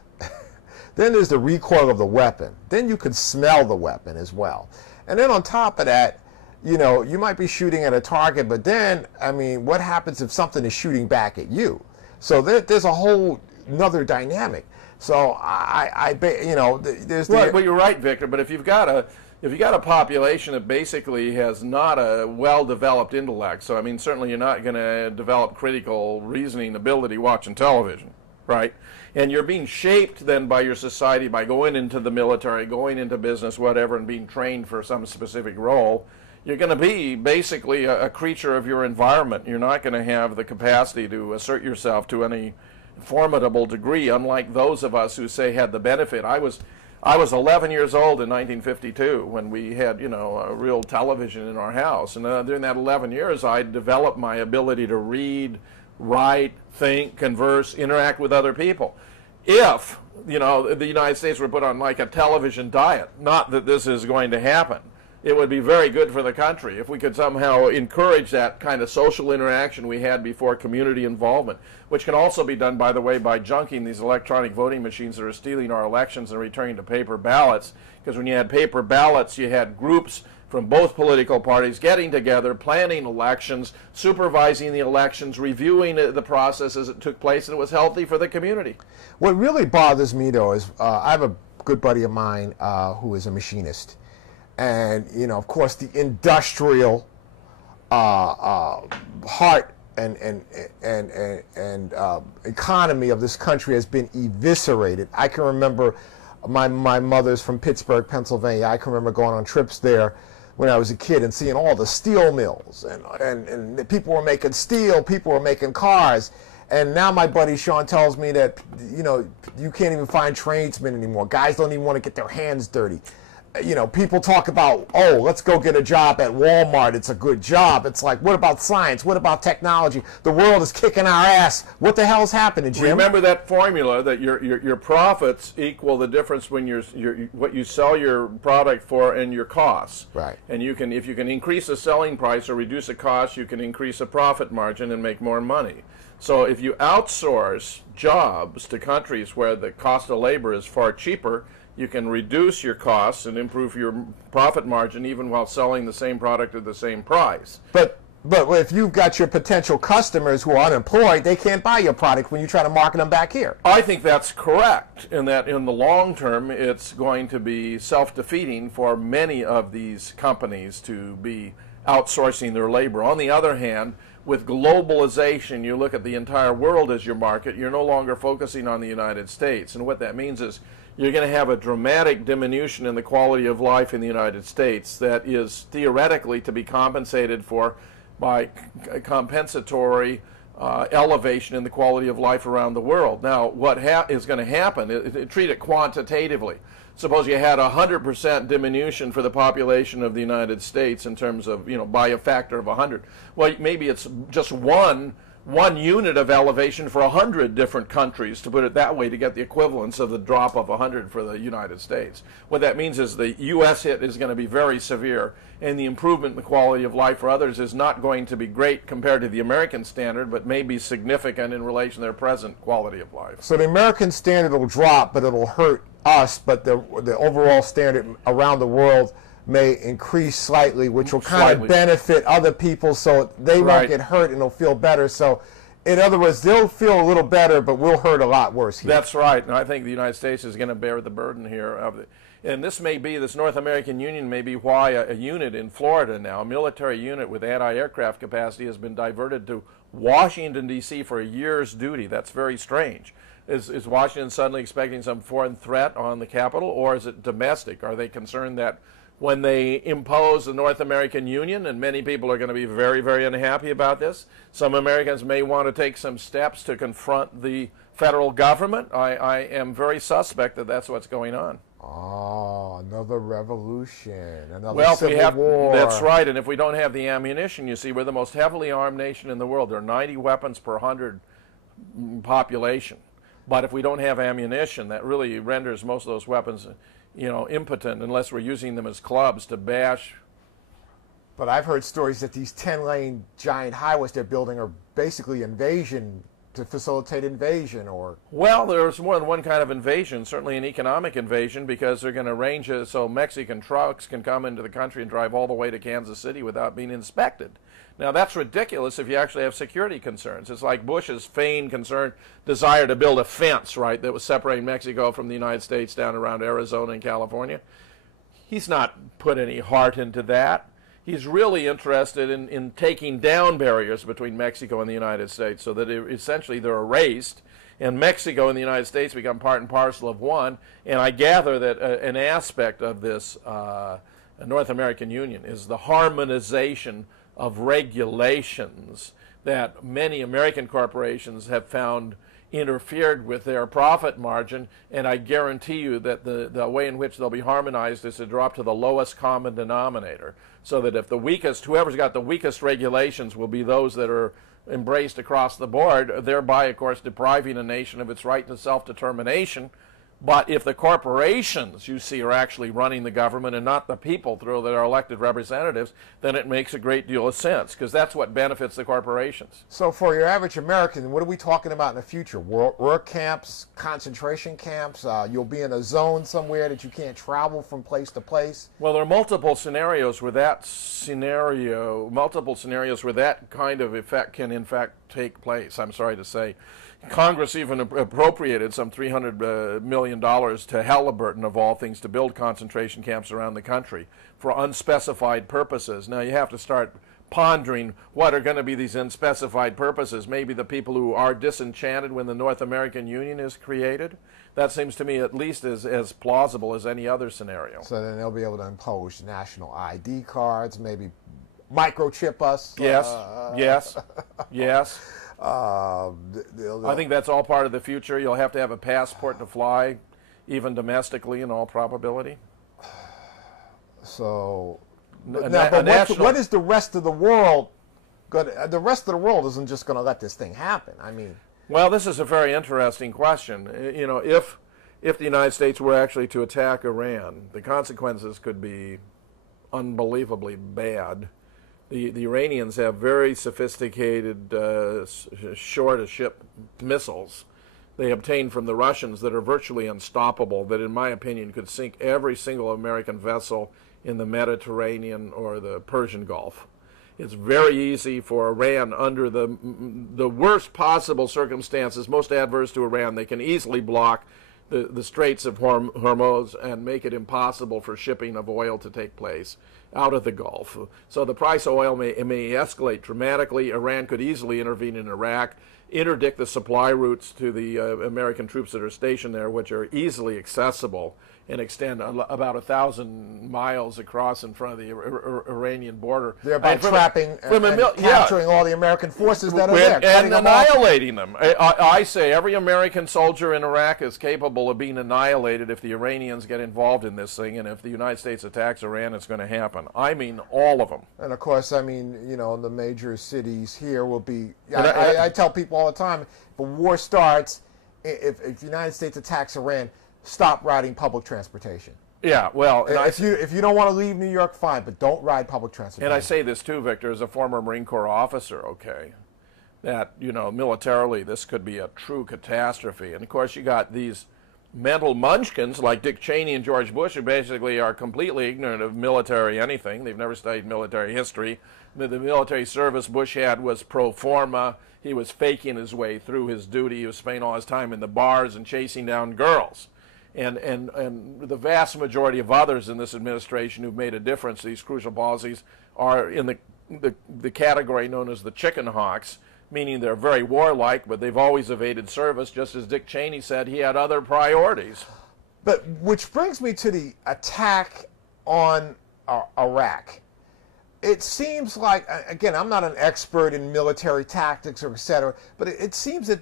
Then there's the recoil of the weapon. Then you can smell the weapon as well. And then on top of that, you know, you might be shooting at a target, but then, I mean, what happens if something is shooting back at you? So there's a whole another dynamic. So there's well, you're right, Victor. But if you've got a population that basically has not a well-developed intellect, so I mean, certainly you're not going to develop critical reasoning ability watching television, right? And you're being shaped then by your society by going into the military, going into business, whatever, and being trained for some specific role. You're going to be basically a creature of your environment. You're not going to have the capacity to assert yourself to any formidable degree, unlike those of us who, say, had the benefit. I was 11 years old in 1952 when we had, you know, a real television in our house. And during that 11 years, I developed my ability to read, write, think, converse, interact with other people. If, you know, the United States were put on like a television diet, not that this is going to happen, it would be very good for the country if we could somehow encourage that kind of social interaction we had before, community involvement, which can also be done, by the way, by junking these electronic voting machines that are stealing our elections and returning to paper ballots. Because when you had paper ballots, you had groups from both political parties getting together, planning elections, supervising the elections, reviewing the process as it took place, and it was healthy for the community. What really bothers me, though, is I have a good buddy of mine who is a machinist. And, you know, of course, the industrial heart and economy of this country has been eviscerated. I can remember my mother's from Pittsburgh, Pennsylvania. I can remember going on trips there when I was a kid and seeing all the steel mills, and people were making steel, people were making cars. And now my buddy Sean tells me that, you know, you can't even find tradesmen anymore. Guys don't even want to get their hands dirty. You know, people talk about, oh, let's go get a job at Walmart. It's a good job. It's like, what about science? What about technology? The world is kicking our ass. What the hell's happening, Jim? Remember that formula that your profits equal the difference when what you sell your product for and your costs. Right. And you can, if you can increase the selling price or reduce the cost, you can increase the profit margin and make more money. So if you outsource jobs to countries where the cost of labor is far cheaper, you can reduce your costs and improve your profit margin even while selling the same product at the same price. But if you've got your potential customers who are unemployed, they can't buy your product when you try to market them back here. I think that's correct, in that in the long term it's going to be self-defeating for many of these companies to be outsourcing their labor. On the other hand, with globalization, you look at the entire world as your market, you're no longer focusing on the United States. And what that means is you're going to have a dramatic diminution in the quality of life in the United States that is theoretically to be compensated for by compensatory elevation in the quality of life around the world. Now, what is going to happen, treat it quantitatively. Suppose you had 100% diminution for the population of the United States in terms of, you know, by a factor of 100. Well, maybe it's just one unit of elevation for 100 different countries, to put it that way, to get the equivalence of the drop of 100 for the United States. What that means is the U.S. hit is going to be very severe, and the improvement in the quality of life for others is not going to be great compared to the American standard, but may be significant in relation to their present quality of life. So the American standard will drop, but it'll hurt us, but the overall standard around the world may increase slightly, which will kind of benefit other people, so they won't get hurt and they'll feel better. So, in other words, they'll feel a little better, but we'll hurt a lot worse here. That's right, and I think the United States is going to bear the burden here of it. And this North American Union may be why a unit in Florida now, a military unit with anti-aircraft capacity, has been diverted to Washington, D.C. for a year's duty. That's very strange. Is Washington suddenly expecting some foreign threat on the Capitol, or is it domestic? Are they concerned that when they impose the North American Union, and many people are going to be very, very unhappy about this, some Americans may want to take some steps to confront the federal government? I am very suspect that that's what's going on. Oh, another revolution, another civil war. That's right, and if we don't have the ammunition, you see, we're the most heavily armed nation in the world. There are 90 weapons per 100 population. But if we don't have ammunition, that really renders most of those weapons, you know, impotent unless we're using them as clubs to bash. But I've heard stories that these 10-lane giant highways they're building are basically invasion, to facilitate invasion, or... Well, there's more than one kind of invasion, certainly an economic invasion, because they're going to arrange it so Mexican trucks can come into the country and drive all the way to Kansas City without being inspected. Now, that's ridiculous if you actually have security concerns. It's like Bush's feigned desire to build a fence, right, that was separating Mexico from the United States down around Arizona and California. He's not put any heart into that. He's really interested in taking down barriers between Mexico and the United States so that essentially they're erased, and Mexico and the United States become part and parcel of one. And I gather that an aspect of this North American Union is the harmonization of regulations that many American corporations have found interfered with their profit margin, and I guarantee you that the way in which they'll be harmonized is to drop to the lowest common denominator, so that if the weakest, whoever's got the weakest regulations will be those that are embraced across the board, thereby, of course, depriving a nation of its right to self-determination. But if the corporations, you see, are actually running the government and not the people through their elected representatives, then it makes a great deal of sense, because that's what benefits the corporations. So for your average American, what are we talking about in the future? Work camps, concentration camps? You'll be in a zone somewhere that you can't travel from place to place? Well, there are multiple scenarios where that kind of effect can, in fact, take place, I'm sorry to say. Congress even appropriated some $300 million to Halliburton, of all things, to build concentration camps around the country for unspecified purposes. Now you have to start pondering what are going to be these unspecified purposes. Maybe the people who are disenchanted when the North American Union is created. That seems to me at least as plausible as any other scenario. So then they'll be able to impose national ID cards, maybe microchip us. Yes, yes, yes. I think that's all part of the future. You'll have to have a passport to fly, even domestically in all probability. So, But what is the rest of the world going to, the rest of the world isn't just going to let this thing happen. I mean. Well, this is a very interesting question. You know, if the United States were actually to attack Iran, the consequences could be unbelievably bad. The Iranians have very sophisticated shore-to-ship missiles they obtained from the Russians that are virtually unstoppable, that in my opinion could sink every single American vessel in the Mediterranean or the Persian Gulf. It's very easy for Iran, under the worst possible circumstances, most adverse to Iran, they can easily block the Straits of Hormuz and make it impossible for shipping of oil to take place out of the Gulf. So the price of oil may escalate dramatically. Iran could easily intervene in Iraq, interdict the supply routes to the American troops that are stationed there, which are easily accessible, and extend about 1,000 miles across in front of the Iranian border. Thereby trapping and capturing all the American forces that are there. And annihilating them. I say every American soldier in Iraq is capable of being annihilated if the Iranians get involved in this thing, and if the United States attacks Iran, it's going to happen. I mean all of them. And of course, I mean, you know, the major cities here will be, I tell people all the time, if a war starts, if the United States attacks Iran, stop riding public transportation. Yeah, well, if you don't want to leave New York, fine, but don't ride public transportation. And I say this too, Victor, as a former Marine Corps officer, okay, that, you know, militarily this could be a true catastrophe. And of course you got these mental munchkins like Dick Cheney and George Bush, who basically are completely ignorant of military anything. They've never studied military history. The military service Bush had was pro forma. He was faking his way through his duty. He was spending all his time in the bars and chasing down girls. And the vast majority of others in this administration who've made a difference, these crucial policies, are in the category known as the chicken hawks, meaning they're very warlike, but they've always evaded service, just as Dick Cheney said he had other priorities. But which brings me to the attack on Iraq. It seems like, again, I'm not an expert in military tactics or et cetera, but it seems that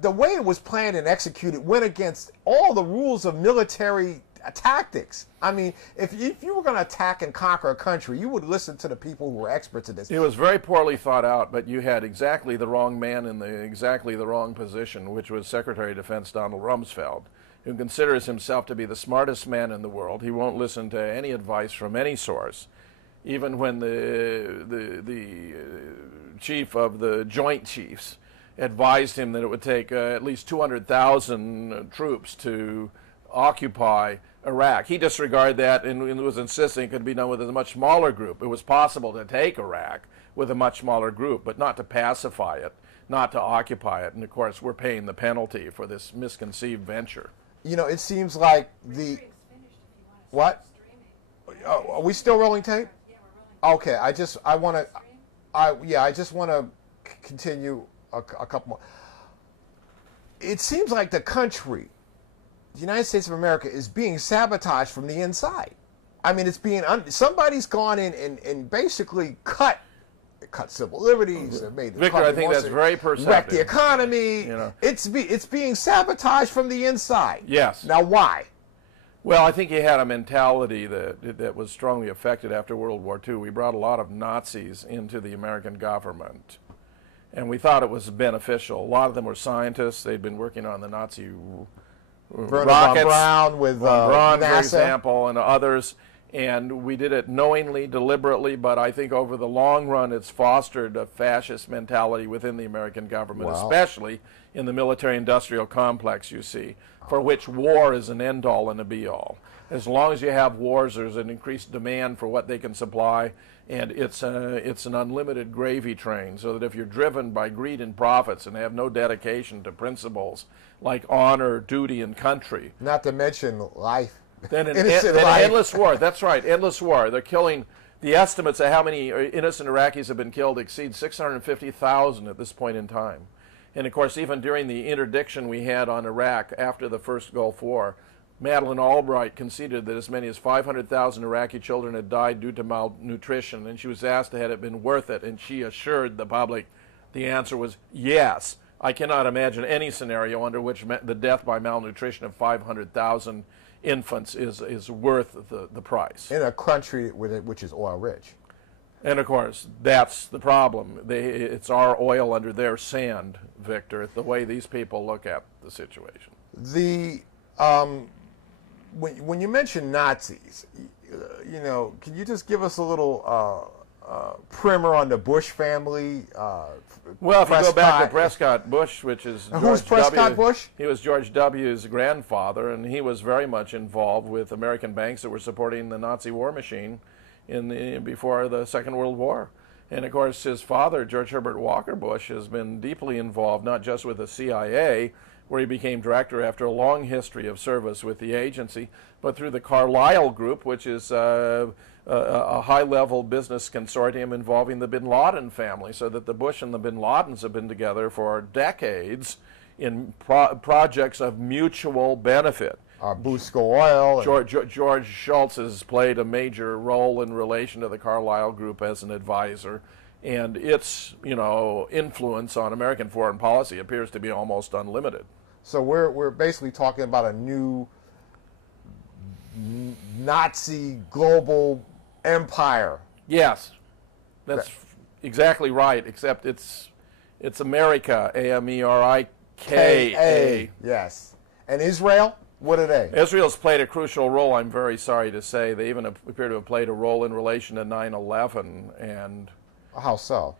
the way it was planned and executed went against all the rules of military tactics. I mean, if you were going to attack and conquer a country, you would listen to the people who were experts in this. It was very poorly thought out, but you had exactly the wrong man in exactly the wrong position, which was Secretary of Defense Donald Rumsfeld, who considers himself to be the smartest man in the world. He won't listen to any advice from any source. Even when the chief of the Joint Chiefs advised him that it would take at least 200,000 troops to occupy Iraq, he disregarded that and was insisting it could be done with a much smaller group. It was possible to take Iraq with a much smaller group, but not to pacify it, not to occupy it. And of course, we're paying the penalty for this misconceived venture. You know, it seems like what? Oh, are we still rolling tape? Okay, I just want to continue a couple more. It seems like the country, the United States of America, is being sabotaged from the inside. I mean, it's being somebody's gone in and basically cut civil liberties and made the Victor, I think that's very perceptive. Wreck the economy. You know. It's being sabotaged from the inside. Yes. Now, why? Well, I think he had a mentality that was strongly affected after World War II. We brought a lot of Nazis into the American government, and we thought it was beneficial. A lot of them were scientists. They'd been working on the Nazi rockets. Von Braun with Von Braun, NASA. for example, and others. And we did it knowingly, deliberately, but I think over the long run it's fostered a fascist mentality within the American government, especially in the military-industrial complex, you see, for which war is an end-all and a be-all. As long as you have wars, there's an increased demand for what they can supply, And it's an unlimited gravy train, so that if you're driven by greed and profits and have no dedication to principles like honor, duty, and country, not to mention life, then an innocent life. endless war. That's right, endless war. They're killing. The estimates of how many innocent Iraqis have been killed exceed 650,000 at this point in time. And of course, even during the interdiction we had on Iraq after the first Gulf War, Madeleine Albright conceded that as many as 500,000 Iraqi children had died due to malnutrition, and she was asked had it been worth it, and she assured the public the answer was yes. I cannot imagine any scenario under which the death by malnutrition of 500,000 infants is worth the price. In a country which is oil rich. And of course, that's the problem. It's our oil under their sand, Victor, the way these people look at the situation. When you mention Nazis, you know, can you just give us a little primer on the Bush family? Well, if you go back to Prescott Bush, which is who's Prescott Bush? He was George W.'s grandfather, and he was very much involved with American banks that were supporting the Nazi war machine before the Second World War. And of course, his father, George Herbert Walker Bush, has been deeply involved not just with the CIA, where he became director after a long history of service with the agency, but through the Carlyle Group, which is a high-level business consortium involving the bin Laden family, so that the Bush and the bin Ladens have been together for decades in projects of mutual benefit. Busco Oil. George Shultz has played a major role in relation to the Carlyle Group as an advisor, and its influence on American foreign policy appears to be almost unlimited. So we're basically talking about a new Nazi global empire. Yes, that's exactly right. Except it's America, Amerika. Yes, and Israel. What are they? Israel's played a crucial role, I'm very sorry to say. They even appear to have played a role in relation to 9/11. And how so?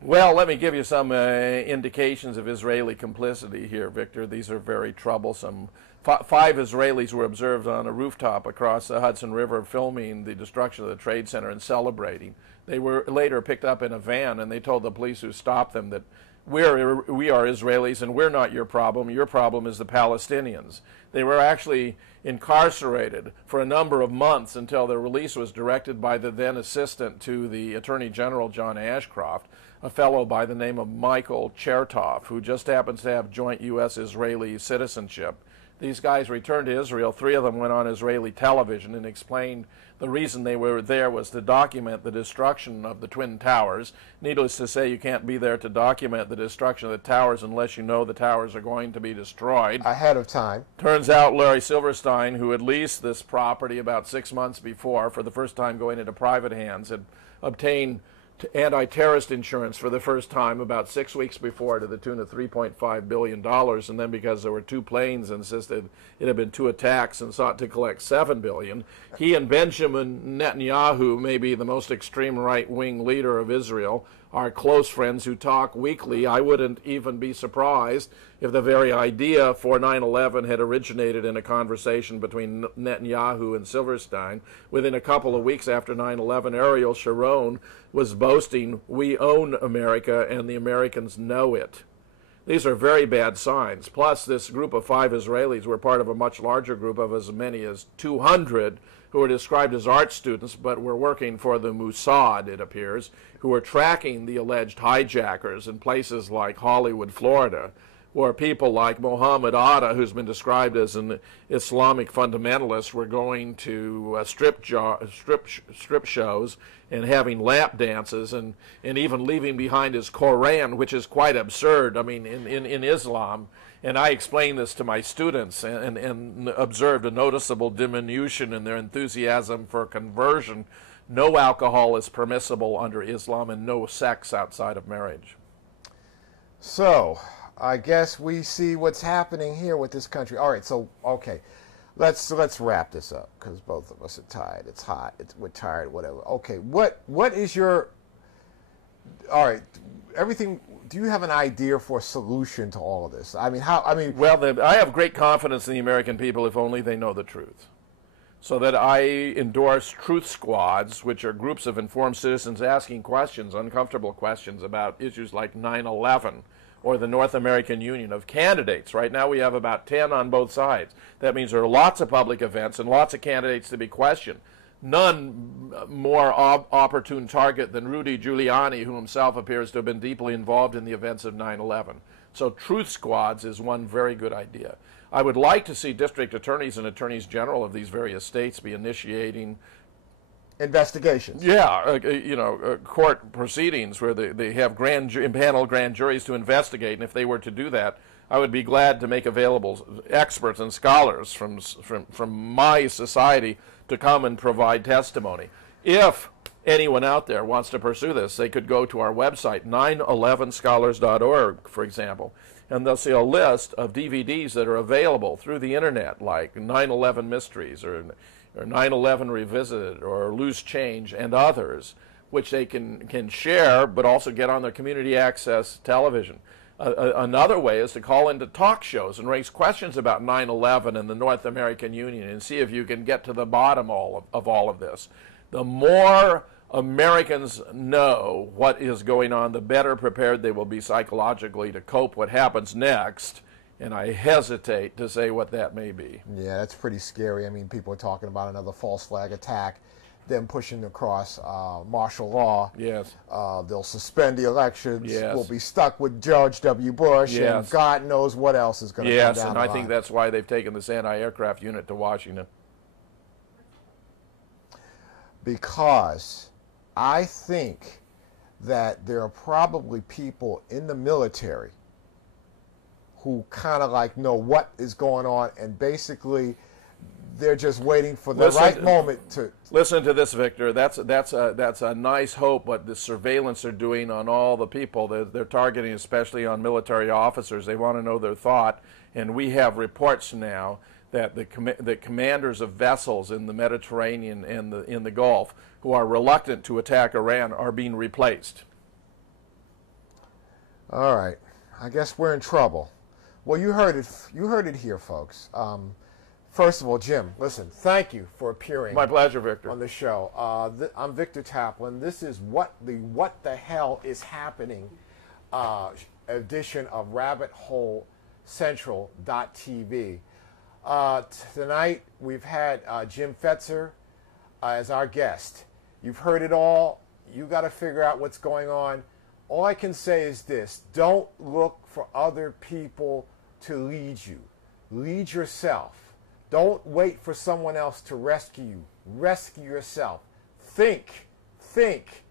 Well, let me give you some indications of Israeli complicity here, Victor. These are very troublesome. 5 Israelis were observed on a rooftop across the Hudson River filming the destruction of the Trade Center and celebrating. They were later picked up in a van, and they told the police who stopped them that we are Israelis and we're not your problem. Your problem is the Palestinians. They were actually incarcerated for a number of months until their release was directed by the then assistant to the Attorney General, John Ashcroft, a fellow by the name of Michael Chertoff, who just happens to have joint U.S.-Israeli citizenship. These guys returned to Israel. 3 of them went on Israeli television and explained the reason they were there was to document the destruction of the Twin Towers. Needless to say, you can't be there to document the destruction of the towers unless you know the towers are going to be destroyed. Ahead of time. Turns out Larry Silverstein, who had leased this property about 6 months before, for the first time going into private hands, had obtained anti-terrorist insurance for the first time about 6 weeks before to the tune of $3.5 billion, and then because there were 2 planes, insisted it had been 2 attacks and sought to collect $7 billion. He and Benjamin Netanyahu, maybe the most extreme right-wing leader of Israel, are close friends who talk weekly. I wouldn't even be surprised if the very idea for 9/11 had originated in a conversation between Netanyahu and Silverstein. Within a couple of weeks after 9/11, Ariel Sharon was boasting, "We own America and the Americans know it." These are very bad signs. Plus, this group of 5 Israelis were part of a much larger group of as many as 200 who were described as art students but were working for the Mossad, it appears, who were tracking the alleged hijackers in places like Hollywood, Florida, where people like Mohammed Atta, who's been described as an Islamic fundamentalist, were going to strip shows and having lap dances and even leaving behind his Koran, which is quite absurd, I mean, in Islam. And I explained this to my students and observed a noticeable diminution in their enthusiasm for conversion. No alcohol is permissible under Islam and no sex outside of marriage. So, I guess we see what's happening here with this country. All right, so, okay, let's wrap this up because both of us are tired. It's hot. We're tired, whatever. Okay, what is your, all right, everything, do you have an idea for a solution to all of this? I mean, Well, I have great confidence in the American people if only they know the truth. so that I endorse truth squads, which are groups of informed citizens asking questions, uncomfortable questions about issues like 9/11 or the North American Union, of candidates. Right now we have about 10 on both sides. That means there are lots of public events and lots of candidates to be questioned. None more opportune target than Rudy Giuliani, who himself appears to have been deeply involved in the events of 9/11. So truth squads is one very good idea. I would like to see district attorneys and attorneys general of these various states be initiating investigations. Yeah, court proceedings where they have impaneled grand juries to investigate, and if they were to do that, I would be glad to make available experts and scholars from my society to come and provide testimony. If anyone out there wants to pursue this, they could go to our website, 911scholars.org, for example, and they'll see a list of DVDs that are available through the internet, like 9/11 Mysteries or 9/11 Revisited or Loose Change and others, which they can share but also get on their community access television. Another way is to call into talk shows and raise questions about 9/11 and the North American Union and see if you can get to the bottom of all of this. The more Americans know what is going on, the better prepared they will be psychologically to cope what happens next. And I hesitate to say what that may be. Yeah, that's pretty scary. I mean, people are talking about another false flag attack, them pushing across martial law. Yes. They'll suspend the elections. Yes. We'll be stuck with George W. Bush, Yes. and God knows what else is going to come down Yes, and the I line. think that's why they've taken this anti-aircraft unit to Washington. Because I think that there are probably people in the military who kind of like know what is going on, and basically they're just waiting for the right moment to listen to this, Victor. That's a nice hope, but the surveillance they're doing on all the people they're targeting, especially on military officers. They want to know their thought, and we have reports now that the commanders of vessels in the Mediterranean and in the Gulf who are reluctant to attack Iran are being replaced. All right, I guess we're in trouble. Well, you heard it here, folks. First of all, Jim, listen, thank you for appearing. My pleasure, Victor. On the show. I'm Victor Taplin. This is What the Hell is Happening edition of RabbitHoleCentral.tv. Tonight we've had Jim Fetzer as our guest. You've heard it all. You got to figure out what's going on. All I can say is this: don't look for other people to lead you. Lead yourself. Don't wait for someone else to rescue you. Rescue yourself. Think. Thank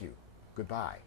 you. Goodbye.